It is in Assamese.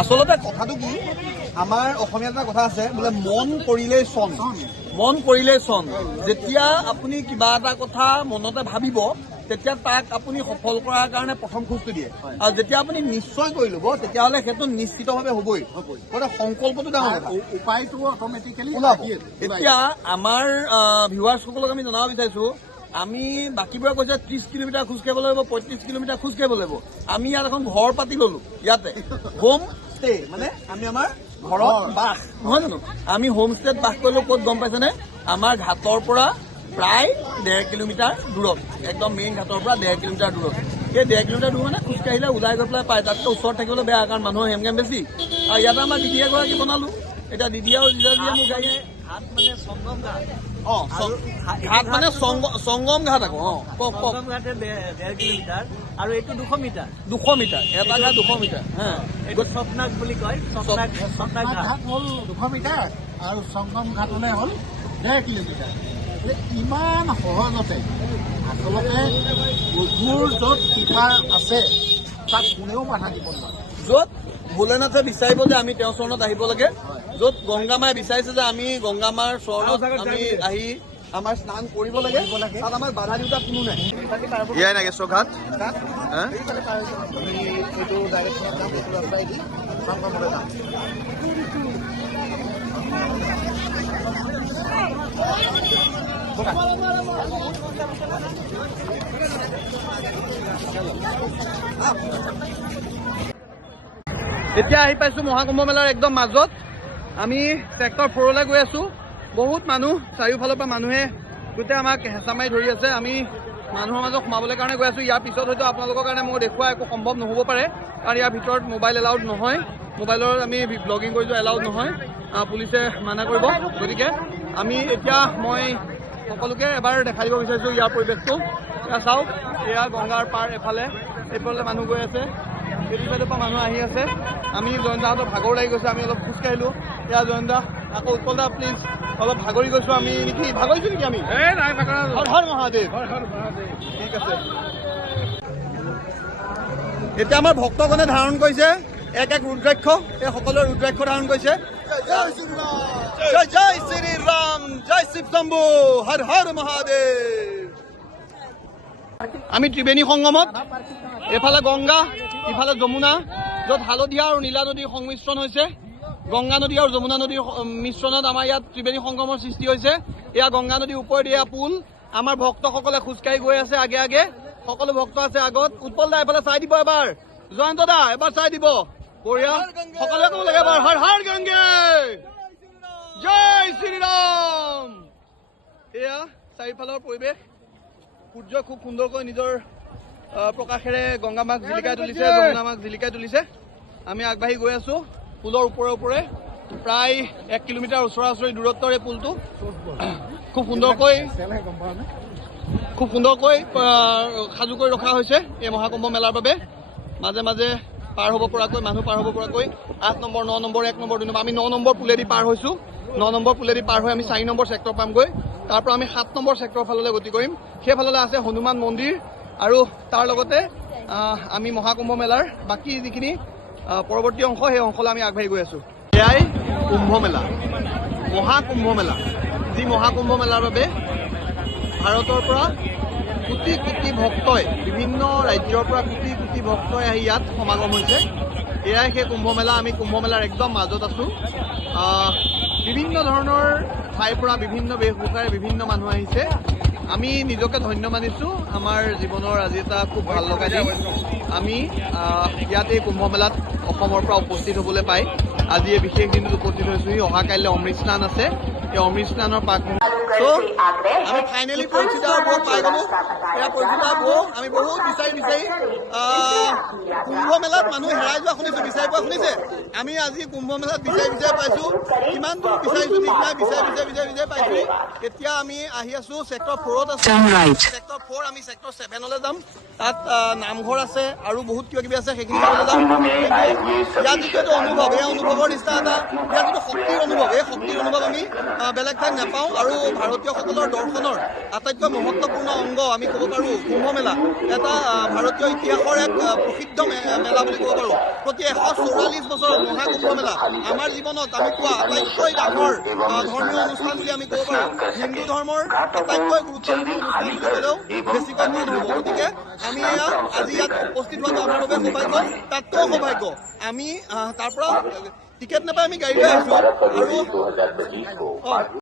আচলতে কথাটো কি আমাৰ অসমীয়াত এটা কথা আছে বোলে মন কৰিলেই চন মন কৰিলেই চন যেতিয়া আপুনি কিবা এটা কথা মনতে ভাবিব তেতিয়া তাক আপুনি সফল কৰাৰ কাৰণে প্ৰথম খোজটো দিয়ে আৰু যেতিয়া আপুনি নিশ্চয় কৰি ল'ব তেতিয়াহ'লে সেইটো নিশ্চিতভাৱে হ'বই গতিকে সংকল্পটো ডাঙৰ কথা উপায়টো অট'মেটিকেলি এতিয়া আমাৰ ভিউৱাৰ্ছসকলক আমি জনাব বিচাৰিছো আমি বাকীবোৰে কৈছে 30 কিলোমিটাৰ খোজকাঢ়িব লাগিব 35 কিলোমিটাৰ খোজকাঢ়িব লাগিব আমি ইয়াত এখন ঘৰ পাতি ললো ইয়াতে হোম ষ্টে মানে আমি আমাৰ ঘৰত বাস নহয় জানো আমি হোম ষ্টেত বাস কৰিলো ক'ত গম পাইছেনে আমাৰ ঘাটৰ পৰা প্ৰায় 1.5 কিলোমিটাৰ দূৰত একদম মেইন ঘাটৰ পৰা 1.5 কিলোমিটাৰ দূৰত সেই 1.5 কিলোমিটাৰ দূৰ মানে খোজকাঢ়িলে ওলাই গৈ পেলাই পায় তাতকৈ ওচৰত থাকিবলৈ বেয়া কাৰণ মানুহৰ হেমগেম বেছি আৰু ইয়াতে আমাৰ দিদি এগৰাকী বনালো এতিয়া দিদি আৰু জিজাজিয়ে মোক গাড়ী ঘাট মানে সংগম ঘাট ঘাট মানে সংগম ঘাট আকৌ সংগম ঘাটে 1.5 কিলোমিটাৰ আৰু এইটো 200 মিটাৰ এটা ঘাট 200 মিটাৰ এইটো স্বপ্নাক বুলি কয় স্বপ্নাক ঘাট হ'ল 200 মিটাৰ আৰু সংগম ঘাটলৈ হ'ল 1.5 কিলোমিটাৰ ইমান সহজতে আচলতে গধুৰ য'ত কিবা আছে তাক কোনেও বাধা দিব নোৱাৰে য'ত ভোলেনাথে বিচাৰিব যে আমি তেওঁৰ চৰণত আহিব লাগে য'ত গংগামাই বিচাৰিছে যে আমি গংগামাৰ চৰণত আমি আহি আমাৰ স্নান কৰিব লাগে তাত আমাৰ বাধা দিওঁতা কোনো নাই ইয়াই নাগেশ্বৰ ঘাট আমি এইটো ডাইৰেকশ্যনত যাম এইটো ৰাস্তাইদি সংগমলৈ যাম এতিয়া আহি পাইছো মহাকুম্ভ মেলাৰ একদম মাজত আমি ট্ৰেক্টৰ 4লৈ গৈ আছো বহুত মানুহ চাৰিওফালৰ পৰা মানুহে গোটেই আমাক হেঁচা মাৰি ধৰি আছে আমি মানুহৰ মাজত সোমাবলৈ কাৰণে গৈ আছো ইয়াৰ পিছত হয়তো আপোনালোকৰ কাৰণে মোৰ দেখুওৱা একো সম্ভৱ নহ'ব পাৰে কাৰণ ইয়াৰ ভিতৰত মোবাইল এলাউড নহয় মোবাইলৰ আমি ব্লগিং কৰি যোৱা এলাউড নহয় পুলিচে মানা কৰিব গতিকে আমি এতিয়া মই সকলোকে এবাৰ দেখাই দিব বিচাৰিছোঁ ইয়াৰ পৰিৱেশটো এয়া চাওক এয়া গংগাৰ পাৰ এইফালে মানুহ গৈ আছে এইটো চাইডৰ পৰা মানুহ আহি আছে আমি জয়ন্তাহঁতৰ ভাগৰ লাগি গৈছে আমি অলপ খোজকাঢ়িলোঁ এয়া জয়ন্তা আকৌ উৎপল দা প্লিজ অলপ ভাগৰি গৈছোঁ আমি নেকি ভাগৰিছোঁ নেকি আমি হৰ হৰ মহাদেৱ ঠিক আছে এতিয়া আমাৰ ভক্তগণে ধাৰণ কৰিছে এক ৰুদ্ৰাক্ষ এই সকলোৱে ৰুদ্ৰাক্ষ ধাৰণ কৰিছে জয় জয় শ্ৰী ৰাম জয় শিৱ শম্ভু হৰ হৰ মহাদেৱ আমি ত্ৰিবেণী সংগমত এফালে গংগা ইফালে যমুনা য'ত হালধীয়া আৰু নীলা নদীৰ সংমিশ্ৰণ হৈছে গংগা নদী আৰু যমুনা নদীৰ মিশ্ৰণত আমাৰ ইয়াত ত্ৰিবেণী সংগমৰ সৃষ্টি হৈছে এয়া গংগা নদীৰ ওপৰেদি এয়া পুল আমাৰ ভক্তসকলে খোজকাঢ়ি গৈ আছে আগে আগে সকলো ভক্ত আছে আগত উৎপল দা এফালে চাই দিব এবাৰ জয়ন্ত দা এবাৰ চাই দিব বঢ়িয়া সকলোৱে ক'ব লাগে এবাৰ হৰ হৰ গংগে জয় শ্ৰীৰাম এয়া চাৰিওফালৰ পৰিৱেশ সূৰ্য খুব সুন্দৰকৈ নিজৰ প্ৰকাশেৰে গংগা মাক জিলিকাই তুলিছে যমুনা মাক জিলিকাই তুলিছে আমি আগবাঢ়ি গৈ আছো পুলৰ ওপৰে প্ৰায় 1 কিলোমিটাৰ ওচৰা ওচৰি দূৰত্বৰ এই পুলটো খুব সুন্দৰকৈ সাজু কৰি ৰখা হৈছে এই মহাকুম্ভ মেলাৰ বাবে মাজে মাজে পাৰ হ'ব পৰাকৈ মানুহ পাৰ হ'ব পৰাকৈ 8 নম্বৰ 9 নম্বৰ 1 নম্বৰ 2 নম্বৰ আমি 9 নম্বৰ পুলেদি পাৰ হৈছো 9 নম্বৰ পুলেদি পাৰ হৈ আমি 4 নম্বৰ ছেক্টৰ পামগৈ তাৰ পৰা আমি 7 নম্বৰ ছেক্টৰ ফাললৈ গতি কৰিম সেইফাললৈ আছে হনুমান মন্দিৰ আৰু তাৰ লগতে আমি মহাকুম্ভ মেলাৰ বাকী যিখিনি পৰৱৰ্তী অংশ সেই অংশলৈ আমি আগবাঢ়ি গৈ আছো এয়াই কুম্ভ মেলা মহাকুম্ভ মেলা যি মহাকুম্ভ মেলাৰ বাবে ভাৰতৰ পৰা কোটি কোটি ভক্তই বিভিন্ন ৰাজ্যৰ পৰা কোটি কোটি ভক্তই আহি ইয়াত সমাগম হৈছে এয়াই সেই কুম্ভ মেলা আমি কুম্ভ মেলাৰ একদম মাজত আছো বিভিন্ন ধৰণৰ ঠাইৰ পৰা বিভিন্ন বেশভূষাৰে বিভিন্ন মানুহ আহিছে আমি নিজকে ধন্য মানিছো আমাৰ জীৱনৰ আজি এটা খুব ভাল লগা দিন আমি ইয়াতে কুম্ভ মেলাত অসমৰ পৰা উপস্থিত হ'বলৈ পাই আজি এই বিশেষ দিনটোত উপস্থিত হৈছোহি অহা কাইলৈ অমৃত স্নান আছে এই অমৃত স্নানৰ পাক আমি ফাইনেলি পৰিচিত হ'ব পাই গ'লো এয়া পৰিচিত হ'ব আমি বহুত বিচাৰি কুম্ভ মেলাত মানুহ হেৰাই যোৱা শুনিছো বিচাৰি পোৱা শুনিছে আমি আজি কুম্ভ মেলাত বিচাৰি পাইছো কিমান দূৰ বিচাৰিছো ঠিক নাই বিচাৰি পাইছো এতিয়া আমি আহি আছো ছেক্টৰ 4ত আছো ছেক্টৰ 4 আমি ছেক্টৰ 7লৈ যাম তাত নামঘৰ আছে আৰু বহুত কিবা কিবি আছে সেইখিনি চাবলৈ যাম ইয়াৰ যিটো অনুভৱ এই অনুভৱৰ নিচিনা এটা ইয়াৰ যিটো শক্তিৰ অনুভৱ এই শক্তিৰ অনুভৱ আমি বেলেগ ঠাইত নাপাওঁ আৰু ভাৰতীয়সকলৰ দৰ্শনৰ আটাইতকৈ মহত্বপূৰ্ণ অংগ আমি ক'ব পাৰোঁ কুম্ভ মেলা এটা ভাৰতীয় ইতিহাসৰ এক প্ৰসিদ্ধ মেলা বুলি ক'ব পাৰোঁ প্ৰতি 144 বছৰৰ মহাকুম্ভ মেলা আমাৰ জীৱনত আমি কোৱা আটাইতকৈ ডাঙৰ ধৰ্মীয় অনুষ্ঠান বুলি আমি ক'ব পাৰোঁ হিন্দু ধৰ্মৰ আটাইতকৈ গুৰুত্বপূৰ্ণ অনুষ্ঠান বুলি ক'লেও বেছিকৈ মান হ'ব গতিকে আমি এয়া আজি ইয়াত উপস্থিত হোৱাটো আমাৰ বাবে সৌভাগ্য তাতকৈও সৌভাগ্য আমি তাৰ পৰা টিকেট নাপাই আমি গাড়ীলৈ আহিছোঁ আৰু